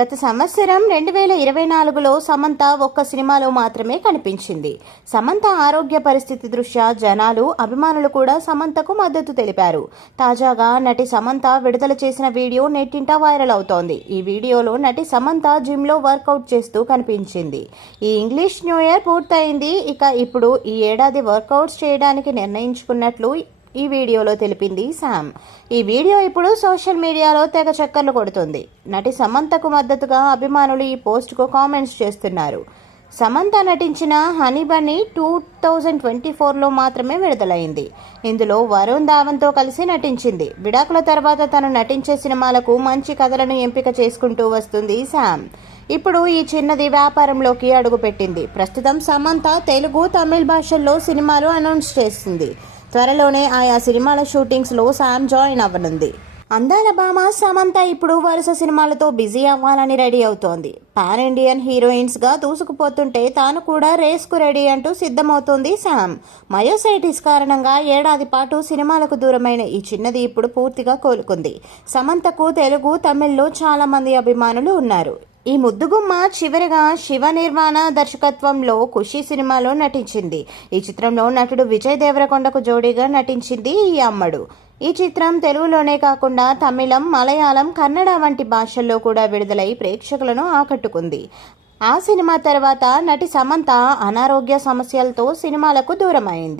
గత సంవత్సరం రెండు వేల ఇరవై నాలుగులో సమంత ఒక్క సినిమాలో మాత్రమే కనిపించింది. సమంత ఆరోగ్య పరిస్థితి దృష్ట్యా జనాలు అభిమానులు కూడా సమంతకు మద్దతు తెలిపారు. తాజాగా నటి సమంత విడుదల చేసిన వీడియో నెట్టింట వైరల్ అవుతోంది. ఈ వీడియోలో నటి సమంత జిమ్లో వర్కౌట్ చేస్తూ కనిపించింది. ఈ ఇంగ్లీష్ న్యూ ఇయర్ పూర్తయింది. ఇక ఇప్పుడు ఈ ఏడాది వర్కౌట్స్ చేయడానికి నిర్ణయించుకున్నట్లు ఈ వీడియోలో తెలిపింది శామ్. ఈ వీడియో ఇప్పుడు సోషల్ మీడియాలో తెగ చక్కర్లు కొడుతుంది. నటి సమంతకు మద్దతుగా అభిమానులు ఈ పోస్ట్కు కామెంట్స్ చేస్తున్నారు. సమంత నటించిన honey bunny two thousand twenty ఫోర్లో మాత్రమే విడుదలైంది. ఇందులో వరుణ్ ధావన్తో కలిసి నటించింది. విడాకుల తర్వాత తను నటించే సినిమాలకు మంచి కథలను ఎంపిక చేసుకుంటూ వస్తుంది శామ్. ఇప్పుడు ఈ చిన్నది వ్యాపారంలోకి అడుగుపెట్టింది. ప్రస్తుతం సమంత తెలుగు తమిళ భాషల్లో సినిమాలు అనౌన్స్ చేసింది త్వరలోనే ఆయా సినిమాల షూటింగ్స్లో శామ్ జాయిన్ అవ్వనుంది. అందాల భామ సమంత ఇప్పుడు వరుస సినిమాలతో బిజీ అవ్వాలని రెడీ అవుతోంది. పాన్ ఇండియన్ హీరోయిన్స్గా దూసుకుపోతుంటే తాను కూడా రేస్కు రెడీ అంటూ సిద్ధమవుతోంది శామ్ మయోసైటిస్ కారణంగా ఏడాది పాటు సినిమాలకు దూరమైన ఈ చిన్నది ఇప్పుడు పూర్తిగా కోలుకుంది. సమంతకు తెలుగు తమిళ్ళో చాలామంది అభిమానులు ఉన్నారు. ఈ ముద్దుగుమ్మ చివరిగా శివ నిర్మాణ దర్శకత్వంలో ఖుషి సినిమాలో నటించింది. ఈ చిత్రంలో నటుడు విజయ్ దేవరకొండకు జోడీగా నటించింది ఈ అమ్మడు. ఈ చిత్రం తెలుగులోనే కాకుండా తమిళం మలయాళం కన్నడ వంటి భాషల్లో కూడా విడుదలై ప్రేక్షకులను ఆకట్టుకుంది. ఆ సినిమా తర్వాత నటి సమంత అనారోగ్య సమస్యలతో సినిమాలకు దూరమైంది.